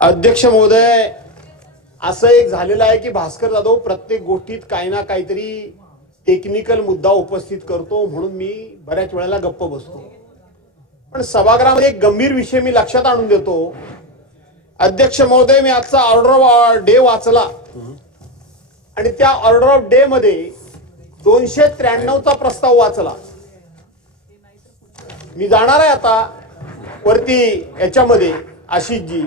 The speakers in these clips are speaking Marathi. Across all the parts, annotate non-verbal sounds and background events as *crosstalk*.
अध्यक्ष महोदय असं एक झालेलं आहे की भास्कर जाधव प्रत्येक गोष्टीत काही ना काहीतरी टेक्निकल मुद्दा उपस्थित करतो म्हणून मी बऱ्याच वेळेला गप्प बसतो. पण सभागृहामध्ये एक गंभीर विषय मी लक्षात आणून देतो. अध्यक्ष महोदय मी आजचा ऑर्डर ऑफ डे वाचला. आणि त्या ऑर्डर ऑफ डे मध्ये दोनशे त्र्याण्णवचा प्रस्ताव वाचला. मी जाणार आहे आता वरती याच्यामध्ये आशिषजी.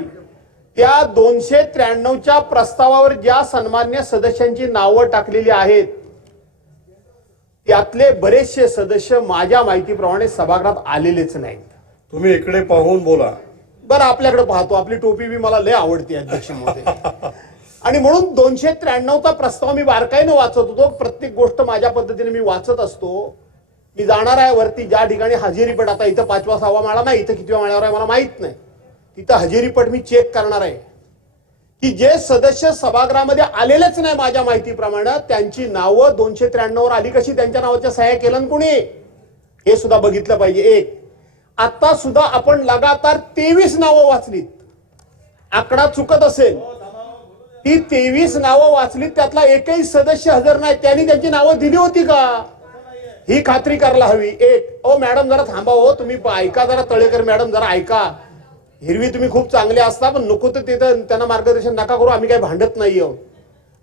त्या दोनशे त्र्याण्णवच्या प्रस्तावावर ज्या सन्मान्य सदस्यांची नावं टाकलेली आहेत त्यातले बरेचसे सदस्य माझ्या माहितीप्रमाणे सभागृहात आलेलेच नाहीत. तुम्ही इकडे पाहून बोला. बरं आपल्याकडे पाहतो. आपली टोपी बी मला लय आवडते अध्यक्ष महोदय. *laughs* आणि म्हणून दोनशे त्र्याण्णवचा प्रस्ताव मी बारकाईनं वाचत होतो. प्रत्येक गोष्ट माझ्या पद्धतीने मी वाचत असतो. मी जाणार आहे वरती ज्या ठिकाणी हजेरीपट आता इथं पाचवा सहावा माळा नाही इथं कितव्या माळ्यावर आहे मला माहीत नाही. तिथं हजेरीपट मी चेक करणार आहे. की जे सदस्य सभागृहामध्ये आलेलेच नाही माझ्या माहितीप्रमाणे त्यांची नावं दोनशे त्र्याण्णववर आली कशी? त्यांच्या नावाच्या सह्या केलं कोणी? हे सुद्धा बघितलं पाहिजे. एक आता सुद्धा आपण लगातार तेवीस नावं वाचलीत. आकडा चुकत असेल. ती तेवीस नावं वाचलीत त्यातला एकही सदस्य हजर नाही. त्यांनी त्यांची नावं दिली होती का? ही खात्री करायला हवी. एक ओ मॅडम जरा थांबा हो. तुम्ही ऐका जरा तळेकर मॅडम जरा ऐका. हिरवी तुम्ही खूप चांगले असता पण नको तर तिथं त्यांना मार्गदर्शन नका करू आम्ही काही भांडत नाही आहोत.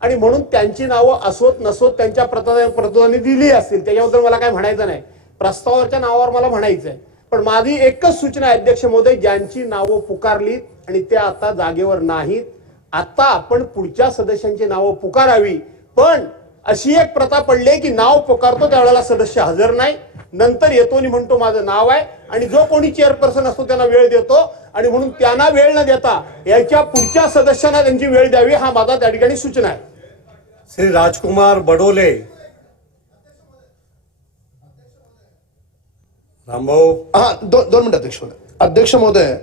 आणि म्हणून त्यांची नावं असोत नसोत त्यांच्या प्रत- दिली असतील त्याच्याबद्दल मला काय म्हणायचं नाही. प्रस्तावाच्या नावावर मला म्हणायचं आहे पण माझी एकच सूचना आहे अध्यक्ष महोदय ज्यांची नावं पुकारलीत आणि त्या आता जागेवर नाहीत. आता आपण पुढच्या सदस्यांची नावं पुकारावी. पण अशी एक प्रथा पडली की नाव पुकारतो त्यावेळेला सदस्य हजर नाही. नंतर येतो आणि म्हणतो माझं नाव आहे. आणि जो कोणी चेअरपर्सन असतो त्यांना वेळ देतो. आणि म्हणून त्यांना वेळ न देता याच्या पुढच्या सदस्यांना त्यांची वेळ द्यावी हा माझा त्या ठिकाणी सूचना आहे. श्री राजकुमार बडोले. रामभाऊ. हा दोन दोन मिनिटं अध्यक्ष महोदय. अध्यक्ष महोदय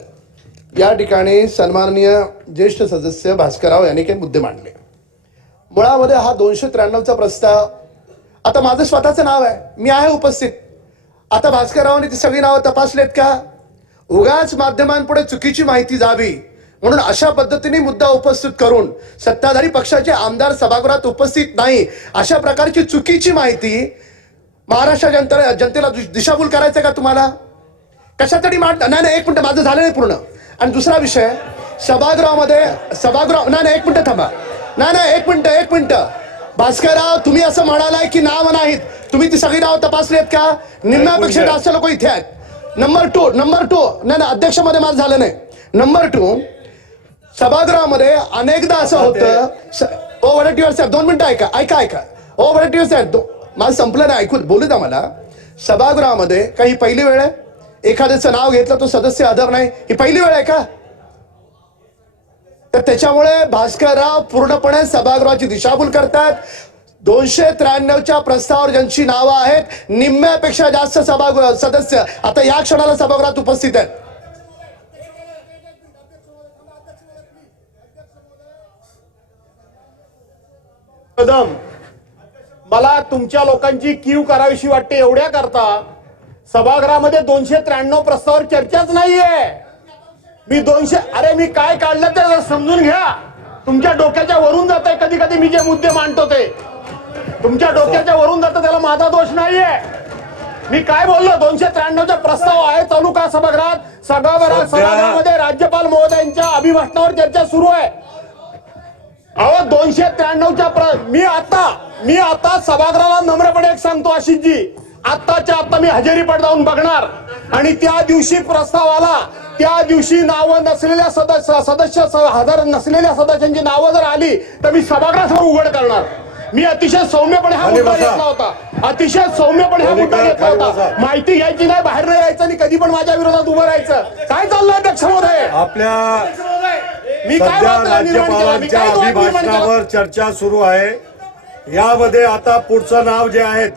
या ठिकाणी सन्माननीय ज्येष्ठ सदस्य भास्करराव यांनी काही मुद्दे मांडले. मुळामध्ये हा दोनशे त्र्याण्णवचा प्रस्ताव आता माझं स्वतःचं नाव आहे मी आहे उपस्थित. आता भास्कररावांनी ती सगळी नावं तपासलेत का? उगाच माध्यमांपुढे चुकीची माहिती जावी. म्हणून अशा पद्धतीने मुद्दा उपस्थित करून सत्ताधारी पक्षाचे आमदार सभागृहात उपस्थित नाही अशा प्रकारची चुकीची माहिती महाराष्ट्र जनता जनतेला दिशाभूल करायचं का तुम्हाला? कशासाठी मांड नाही नाही एक मिनटं माझं झालं नाही पूर्ण. आणि दुसरा विषय सभागृहामध्ये सभागृह नाही नाही एक मिनटं थांबा. नाही नाही एक मिनटं एक मिनटं. भास्करराव तुम्ही असं म्हणालाय की नाव नाहीत. तुम्ही ती सगळी नाव तपासली आहेत का? निम्म्यापेक्षा. जास्त लोक इथे आहेत. नंबर टू नंबर टू नाही नाही अध्यक्षमध्ये माझं झालं नाही. नंबर टू सभागृहामध्ये अनेकदा असं होतं ओ वडट्टीवर साहेब दोन मिनिटं ऐका ऐका ऐका. ओ वडट्टीवर साहेब माझं संपलं नाही ऐकू बोलू द्या मला. सभागृहामध्ये काही पहिली वेळ आहे? एखाद्याचं नाव घेतलं तो सदस्य हजर नाही. ही पहिली वेळ आहे का? तर त्याच्यामुळे भास्करराव पूर्णपणे सभागृहाची दिशाभूल करतात. दोनशे त्र्याण्णवच्या प्रस्तावावर ज्यांची नावं आहेत निम्म्यापेक्षा जास्त सभागृह सदस्य आता या क्षणाला सभागृहात उपस्थित आहेत. कदम मला तुमच्या लोकांची कीव करावीशी वाटते एवढ्या करता सभागृहामध्ये दोनशे त्र्याण्णव प्रस्तावावर चर्चाच नाहीये. मी दोनशे अरे मी काय काढलं ते समजून घ्या. तुमच्या डोक्याच्या वरून जात आहे कधी कधी मी जे मुद्दे मांडतो ते. तुमच्या डोक्याच्या वरून जातं त्याला माझा दोष नाहीये. मी काय बोललो? दोनशे त्र्याण्णवचा प्रस्ताव आहे चालू का सभागृहात? सभागृहात सभागृहामध्ये राज्यपाल महोदयांच्या अभिभाषणावर चर्चा सुरू आहे. अहो दोनशे त्र्याण्णवच्या प्र मी आता मी आता सभागृहाला नम्रपणे एक सांगतो आशिषजी. आत्ताच्या आता मी हजेरी पड जाऊन बघणार. आणि त्या दिवशी प्रस्ताव आला त्या दिवशी नावं नसलेल्या सदस्य सदस्य हजर नसलेल्या सदस्यांची नावं जर आली तर मी सभागृहासमोर उघड करणार. मी अतिशय सौम्यपणे हा मुद्दा. घेतला होता. अतिशय सौम्यपणे हा मुद्दा घेतला होता. माहिती घ्यायची नाही बाहेर नाही यायचं आणि कधी पण माझ्या विरोधात उभं राहायचं. काय चाललंय अध्यक्ष महोदय आपल्या मी काय राज्यपालांच्या अभिभाषणावर चर्चा सुरू आहे. यामध्ये आता पुढचं नाव जे आहे